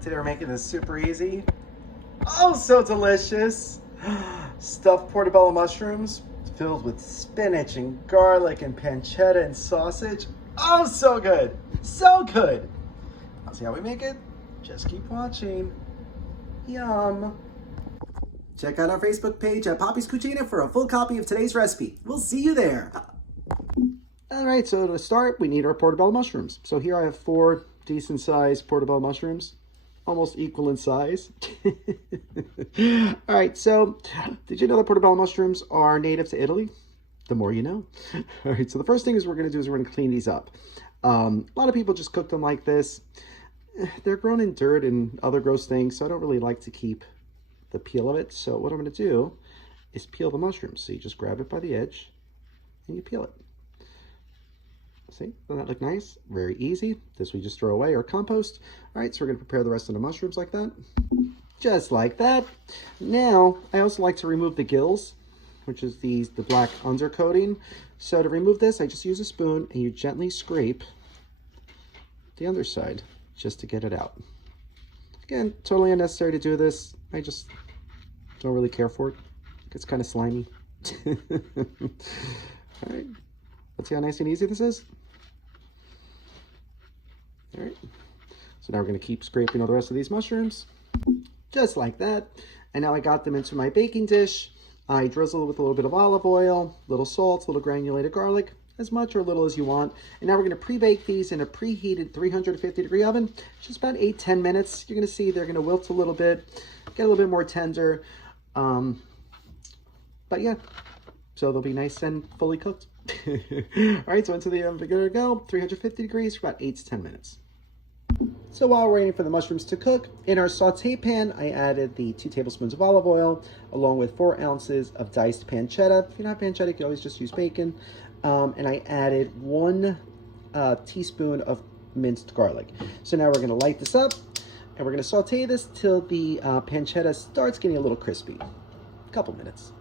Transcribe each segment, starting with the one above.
Today we're making this super easy. Oh, so delicious. Stuffed portobello mushrooms filled with spinach and garlic and pancetta and sausage. Oh, so good. So good. I'll see how we make it. Just keep watching. Yum. Check out our Facebook page at Poppy's Cucina for a full copy of today's recipe. We'll see you there. All right, so to start, we need our portobello mushrooms. So here I have 4 decent sized portobello mushrooms, almost equal in size. All right, so did you know that portobello mushrooms are native to Italy? The more you know. All right, so the first thing is we're going to do is we're going to clean these up. A lot of people just cook them like this. They're grown in dirt and other gross things, so I don't really like to keep the peel of it. So what I'm going to do is peel the mushrooms. So you just grab it by the edge and you peel it. See, doesn't that look nice? Very easy. This we just throw away or compost. All right, so we're going to prepare the rest of the mushrooms like that. Just like that. Now, I also like to remove the gills, which is the black undercoating. So to remove this, I just use a spoon and you gently scrape the underside just to get it out. Again, totally unnecessary to do this. I just don't really care for it. It's kind of slimy. All right, let's see how nice and easy this is. All right, so now we're going to keep scraping all the rest of these mushrooms, just like that. And now I got them into my baking dish. I drizzle with a little bit of olive oil, little salt, a little granulated garlic, as much or little as you want. And now we're going to pre-bake these in a preheated 350-degree oven, just about 8-10 minutes. You're going to see they're going to wilt a little bit, get a little bit more tender. But yeah, so they'll be nice and fully cooked. All right, so into the oven, we're going to go 350 degrees for about 8 to 10 minutes. So while we're waiting for the mushrooms to cook, in our saute pan, I added the 2 tablespoons of olive oil, along with 4 ounces of diced pancetta. If you don't have pancetta, you can always just use bacon. And I added 1 teaspoon of minced garlic. So now we're going to light this up, and we're going to saute this till the pancetta starts getting a little crispy. A couple minutes.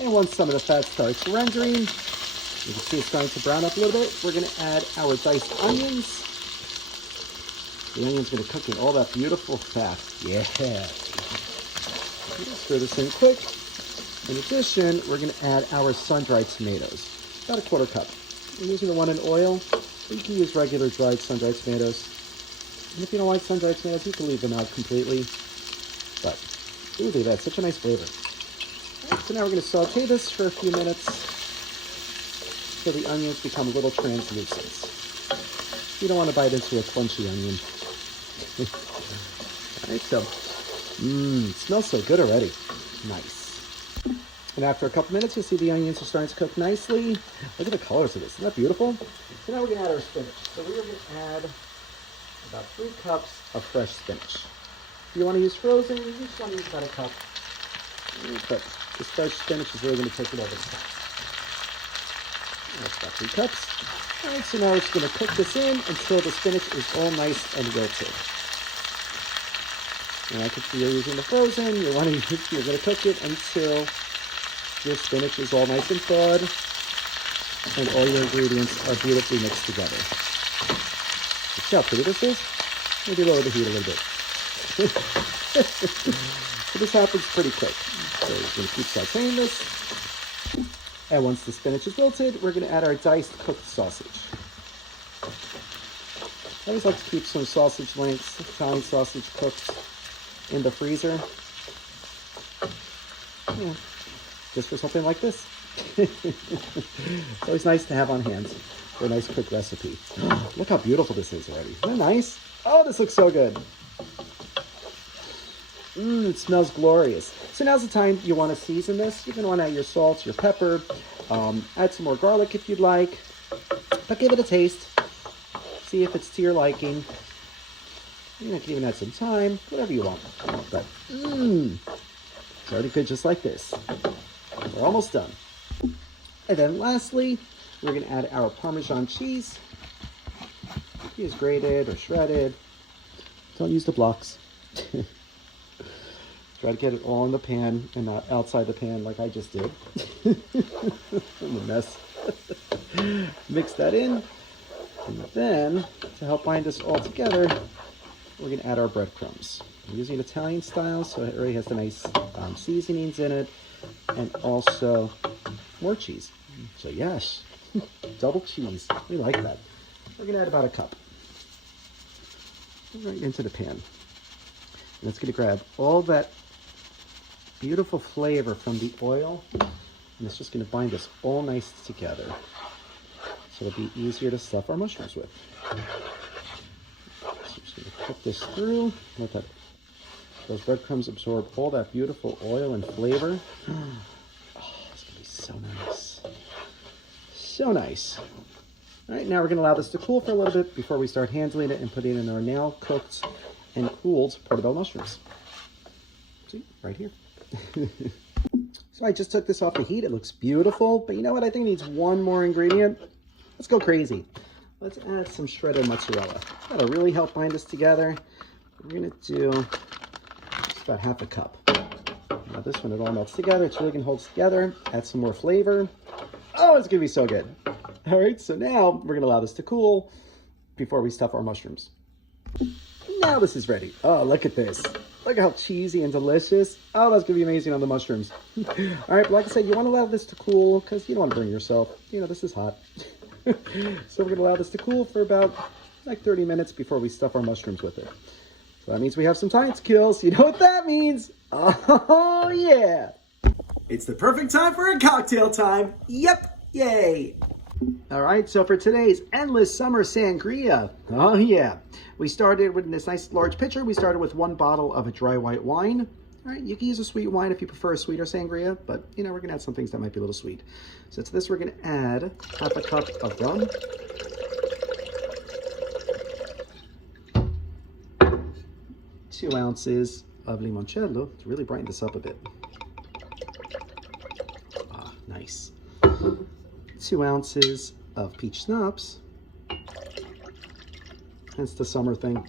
And once some of the fat starts rendering, you can see it's starting to brown up a little bit. We're going to add our diced onions. The onion's going to cook in all that beautiful fat. Yeah. Stir this in quick. In addition, we're going to add our sun-dried tomatoes. About a 1/4 cup. I'm using the one in oil, but you can use regular dried sun-dried tomatoes. And if you don't like sun-dried tomatoes, you can leave them out completely. But, ooh, they've had such a nice flavor. Right, so now we're going to saute this for a few minutes till the onions become a little translucent. You don't want to bite into a crunchy onion. All right, so, it smells so good already. Nice. And after a couple minutes, you'll see the onions are starting to cook nicely. Look at the colors of this. Isn't that beautiful? So now we're going to add our spinach. So we're going to add about 3 cups of fresh spinach. If you want to use frozen, you just want to use about a cup. But this fresh spinach is really going to take it over the top. That's about 3 cups. All right, so now we're just going to cook this in until the spinach is all nice and wilted. And I can see you're using the frozen. You're going to cook it until your spinach is all nice and thawed and all your ingredients are beautifully mixed together. See how pretty this is? Maybe lower the heat a little bit. So this happens pretty quick. So we're going to keep sauteing this. And once the spinach is wilted, we're going to add our diced cooked sausage. I always like to keep some sausage links, Italian sausage cooked in the freezer. Yeah, just for something like this. It's always nice to have on hand for a nice quick recipe. Look how beautiful this is already. Isn't that nice? Oh, this looks so good. It smells glorious. So now's the time you want to season this. You're going to want to add your salt, your pepper, add some more garlic if you'd like, but give it a taste. See if it's to your liking. You can even add some thyme, whatever you want. But it's already good just like this. We're almost done. And then lastly, we're going to add our Parmesan cheese. Use grated or shredded. Don't use the blocks. Try to get it all in the pan and not outside the pan like I just did. I'm a mess. Mix that in. And then, to help bind this all together, we're gonna add our breadcrumbs. I'm using Italian style, so it already has the nice seasonings in it, and also more cheese. So yes, double cheese, we like that. We're gonna add about a cup right into the pan. And it's gonna grab all that beautiful flavor from the oil, and it's just gonna bind us all nice together. So it'll be easier to stuff our mushrooms with. So I'm just gonna cook this through, let those breadcrumbs absorb all that beautiful oil and flavor. Oh, it's gonna be so nice. So nice. All right, now we're gonna allow this to cool for a little bit before we start handling it and putting it in our now cooked and cooled portobello mushrooms. See, right here. So I just took this off the heat. It looks beautiful, but you know what? I think it needs one more ingredient. Let's go crazy. Let's add some shredded mozzarella. That'll really help bind this together. We're gonna do just about half a cup. Now this one, it all melts together. It's really gonna hold together. Add some more flavor. Oh, it's gonna be so good. All right, so now we're gonna allow this to cool before we stuff our mushrooms. Now this is ready. Oh, look at this. Look how cheesy and delicious. Oh, that's gonna be amazing on the mushrooms. All right, but like I said, you wanna allow this to cool because you don't wanna burn yourself. You know, this is hot. So we're gonna allow this to cool for about like 30 minutes before we stuff our mushrooms with it. So that means we have some time to kill. So you know what that means? Oh yeah. It's the perfect time for a cocktail time. Yep, yay. All right, so for today's endless summer sangria, oh yeah, we started with this nice large pitcher. We started with 1 bottle of a dry white wine. All right, you can use a sweet wine if you prefer a sweeter sangria, but you know, we're gonna add some things that might be a little sweet. So to this, we're gonna add half a cup of rum. 2 ounces of limoncello to really brighten this up a bit. Ah, nice. 2 ounces of peach schnapps. Hence the summer thing.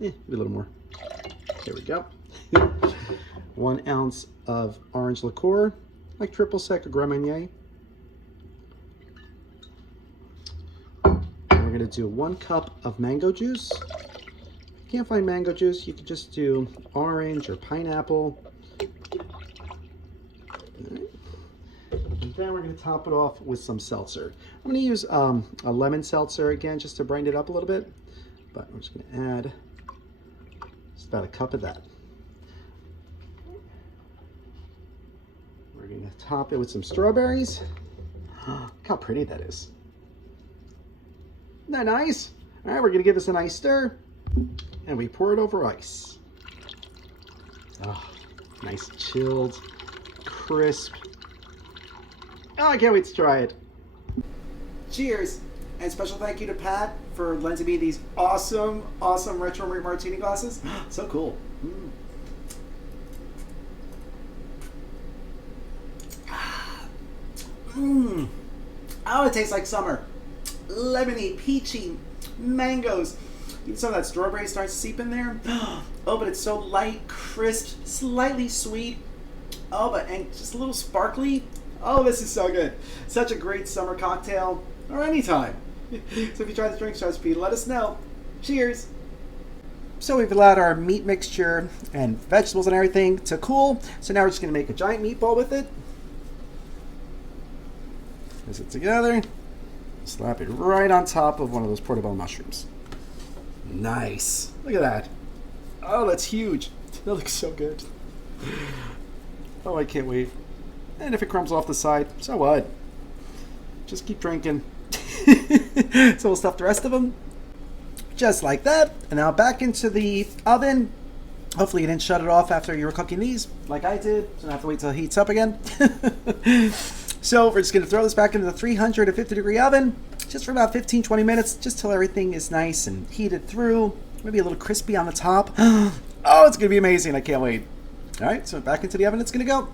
A little more. There we go. 1 ounce of orange liqueur, like triple sec or Grand Marnier. And we're gonna do 1 cup of mango juice. If you can't find mango juice, you could just do orange or pineapple. And then we're going to top it off with some seltzer. I'm going to use a lemon seltzer again just to brighten it up a little bit. But we're just going to add just about a cup of that. We're going to top it with some strawberries. Look how pretty that is. Isn't that nice? All right, we're going to give this a nice stir. And we pour it over ice. Oh, nice chilled, crisp. Oh, I can't wait to try it. Cheers! And special thank you to Pat for lending me these awesome retro martini glasses. So cool. Oh, it tastes like summer. Lemony, peachy, mangoes. Even some of that strawberry starts to seep in there. Oh, but it's so light, crisp, slightly sweet. Oh, but and just a little sparkly. Oh, this is so good. Such a great summer cocktail, or anytime. So if you try the drinks recipe, let us know. Cheers. So we've allowed our meat mixture and vegetables and everything to cool. So now we're just gonna make a giant meatball with it. Mix it together. Slap it right on top of one of those portobello mushrooms. Nice. Look at that. Oh, that's huge. That looks so good. Oh, I can't wait. And if it crumbs off the side, so what? Just keep drinking. So we'll stuff the rest of them just like that. And now back into the oven. Hopefully you didn't shut it off after you were cooking these, like I did. So I have to wait till it heats up again. So we're just going to throw this back into the 350 degree oven just for about 15-20 minutes, just till everything is nice and heated through. Maybe a little crispy on the top. Oh, it's going to be amazing. I can't wait. All right, so back into the oven it's going to go.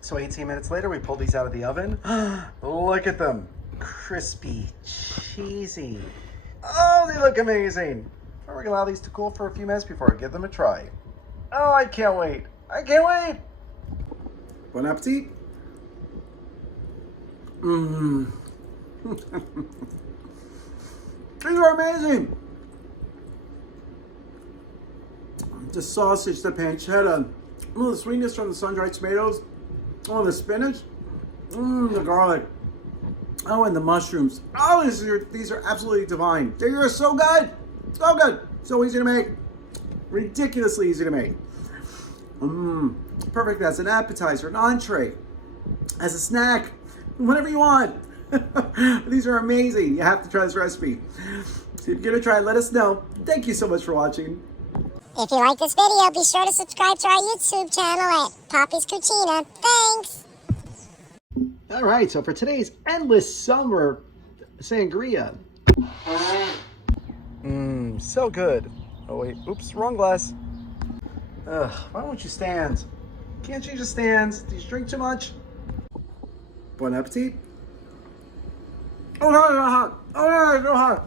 So 18 minutes later, we pulled these out of the oven. Look at them. Crispy, cheesy. Oh, they look amazing. We're going to allow these to cool for a few minutes before I give them a try. Oh, I can't wait. I can't wait. Bon appetit. Mmm. These are amazing. The sausage, the pancetta, the sweetness from the sun-dried tomatoes, the spinach, the garlic, and the mushrooms. These are absolutely divine. They are so good, so easy to make, ridiculously easy to make. Perfect as an appetizer, an entree, as a snack, whatever you want. These are amazing. You have to try this recipe. So if you're gonna try it, let us know. Thank you so much for watching. If you like this video, be sure to subscribe to our YouTube channel at Poppy's Cucina. Thanks! All right, so for today's endless summer sangria. So good. Oh wait, oops, wrong glass. Why won't you stand? Can't you just stand? Do you drink too much? Bon appetit. Oh no, it's not hot. Oh no, it's not hot.